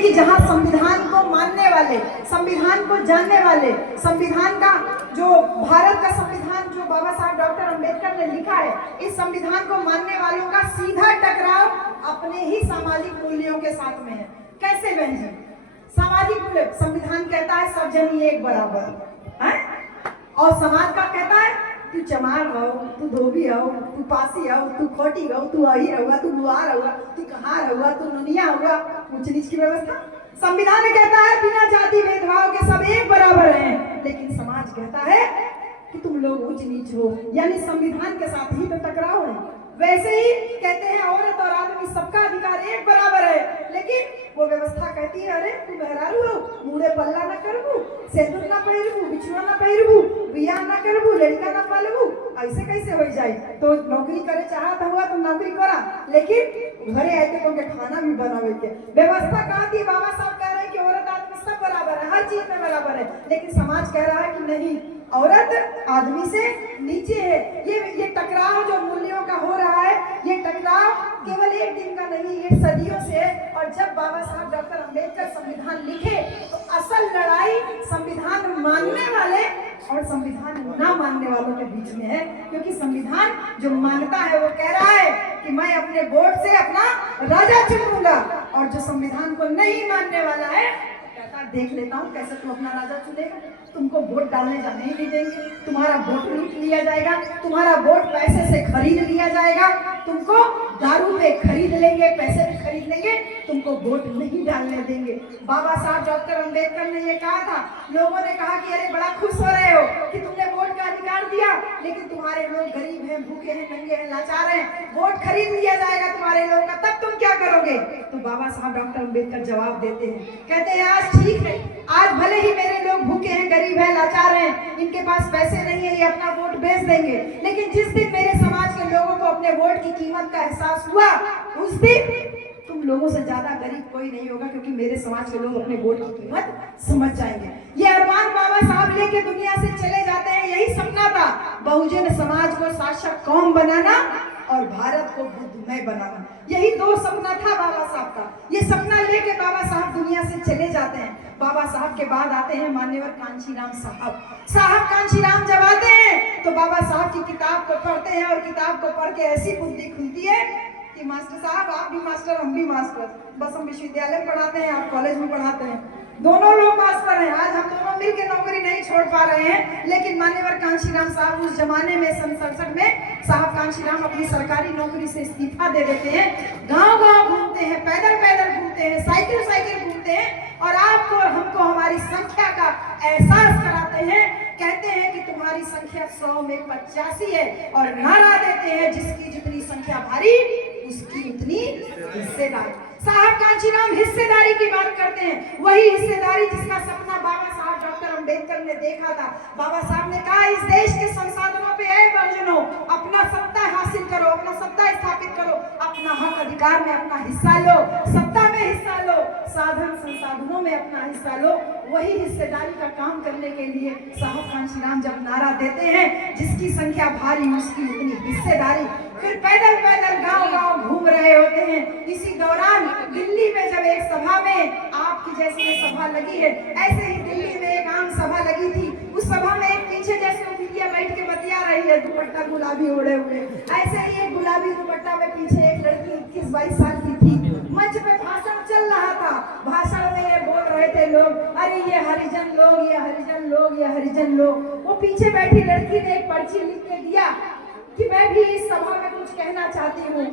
कि जहां संविधान को मानने वाले, संविधान को जानने वाले, संविधान का जो भारत का संविधान जो बाबा साहब डॉक्टर अंबेडकर ने लिखा है, इस संविधान को मानने वालों का सीधा टकराव अपने ही सामाजिक मूल्यों के साथ में है। कैसे बहन जी? सामाजिक मूल्य, संविधान कहता है सब जन एक बराबर है, और समाज का कहता है तू चमार हो, तू धोबी हो, तू पासी हो, तू खोटी हो, तू अही रहुआ, तू बुआर हुआ, तू कहाँ रहुआ, तू नुनिया हुआ, ऊंच नीच की व्यवस्था। संविधान कहता है बिना जाति भेदभाव के सब एक बराबर हैं, लेकिन समाज कहता है कि तुम लोग ऊंच नीच हो, यानी संविधान के साथ ही तो टकराव है। वैसे ही कहते हैं औरत और आदमी सबका अधिकार एक बराबर है, लेकिन वो व्यवस्था कहती है अरे तू बहरारू हो, मुड़े पल्ला न करबू, सेंदूर ना पहिरबू, बिछुआ ना पहिरबू, बियाह ना करबू, लड़का ना पालबू, ऐसे कैसे हो जाए? तो नौकरी करे चाहत हुआ तो नौकरी करा, लेकिन घरे आके तो खाना भी बनावे के व्यवस्था कहती है। बाबा साहब कह रहे हैं कि औरत आदमी सब बराबर है, हर चीज में बराबर है, लेकिन समाज कह रहा है कि नहीं, औरत आदमी से नीचे है। ये टकराव जो मूल्यों का हो रहा है, ये टकराव केवल एक दिन का नहीं, ये सदियों से है। और जब बाबा साहब डॉक्टर अंबेडकर संविधान लिखे तो असल लड़ाई संविधान मानने वाले और संविधान ना मानने वालों के बीच में है, क्योंकि संविधान जो मानता है वो कह रहा है कि मैं अपने वोट से अपना राजा चुनूंगा, और जो संविधान को नहीं मानने वाला है कहता देख लेता हूँ कैसे तुम अपना राजा चुनेगा, तुमको वोट डालने जाने ही नहीं देंगे, तुम्हारा वोट लूट लिया जाएगा, तुम्हारा वोट पैसे से खरीद लिया जाएगा, तुमको दारू पे खरीद लेंगे, पैसे पे खरीद लेंगे, तुमको वोट नहीं डालने देंगे। बाबा साहब डॉक्टर अंबेडकर ने ये कहा था। लोगों ने कहा कि अरे बड़ा खुश हो रहे हो कि तुमने वोट का अधिकार दिया, लेकिन तुम्हारे लोग गरीब हैं, भूखे हैं, नंगे हैं, लाचार हैं, वोट खरीद लिया जाएगा तुम्हारे लोगों का, तब तुम क्या करोगे? तो बाबा साहब डॉक्टर अंबेडकर जवाब देते हैं, कहते हैं आज ठीक है, आज भले ही मेरे लोग भूखे हैं, गरीब है, लाचार हैं, इनके पास पैसे नहीं है, ये अपना वोट बेच देंगे, लेकिन जिस दिन मेरे समाज के लोगों को अपने वोट की कीमत का एहसास हुआ, उस दिन तुम लोगों से ज्यादा गरीब कोई नहीं होगा, क्योंकि मेरे समाज के लोग अपने वोट की कीमत समझ जाएंगे। ये अरमान बाबा साहब लेके दुनिया से चले जाते हैं। यही सपना था, बहुजन समाज को शासक कौम बनाना और भारत को बुद्धमय बनाना। यही दो सपना था बाबा साहब का। ये सपना लेके बाबा साहब दुनिया से चले जाते हैं। बाबा साहब के बाद आते हैं मान्यवर कांशीराम साहब। साहब कांशीराम जब आते हैं तो बाबा साहब की किताब को पढ़ते हैं, और किताब को पढ़ के ऐसी बुद्धि खुलती है कि मास्टर साहब आप भी मास्टर, हम भी मास्टर, बस हम विश्वविद्यालय में पढ़ाते हैं, आप कॉलेज में पढ़ाते हैं, दोनों लोग मास्टर हैं। आज हम दोनों मिलकर नौकरी नहीं छोड़ पा रहे हैं, लेकिन मान्यवर कांशीराम साहब उस जमाने में सन 67 में साहब कांशीराम अपनी सरकारी नौकरी से इस्तीफा दे देते हैं, गांव गांव घूमते हैं, पैदल पैदल घूमते हैं, साइकिल साइकिल घूमते हैं, और आपको और हमको हमारी संख्या का एहसास कराते हैं। कहते हैं कि तुम्हारी संख्या 100 में 85 है, और नारा देते हैं जिसकी जितनी संख्या भारी उसकी उतनी हिस्सेदारी। साहब कांशीराम हिस्सेदारी की बात करते हैं, वही हिस्सेदारी जिसका सपना बाबा साहब डॉक्टर अंबेडकर ने देखा था। बाबा साहब ने कहा इस देश के संसाधनों पे है बहुजनों, अपना सत्ता हासिल करो, अपना सत्ता स्थापित करो, अपना हक अधिकार में अपना हिस्सा लो, सत्ता में हिस्सा लो, साधन संसाधनों में अपना हिस्सा लो। वही हिस्सेदारी का काम करने के लिए साहब कांशीराम जब नारा देते हैं जिसकी संख्या भारी उसकी उतनी हिस्सेदारी, फिर पैदल पैदल गांव गांव घूम रहे होते हैं। इसी दौरान दिल्ली में जब एक सभा में आपकी जैसी ये सभा लगी है, ऐसे ही दिल्ली में एक आम सभा लगी थी। उस सभा में एक पीछे जैसे बिटिया बैठ के बतिया रही है, दुपट्टा गुलाबी ओढ़े हुए, ऐसे ही एक गुलाबी दुपट्टा में पीछे एक लड़की 21-22 साल की थी। मंच पे भाषण चल रहा था, भाषण में ये बोल रहे थे लोग, अरे ये हरिजन लोग, ये हरिजन लोग, ये हरिजन लोग। वो पीछे बैठी लड़की ने एक पर्ची लिख के दिया कि मैं भी इस सभा में कुछ कहना चाहती हूँ।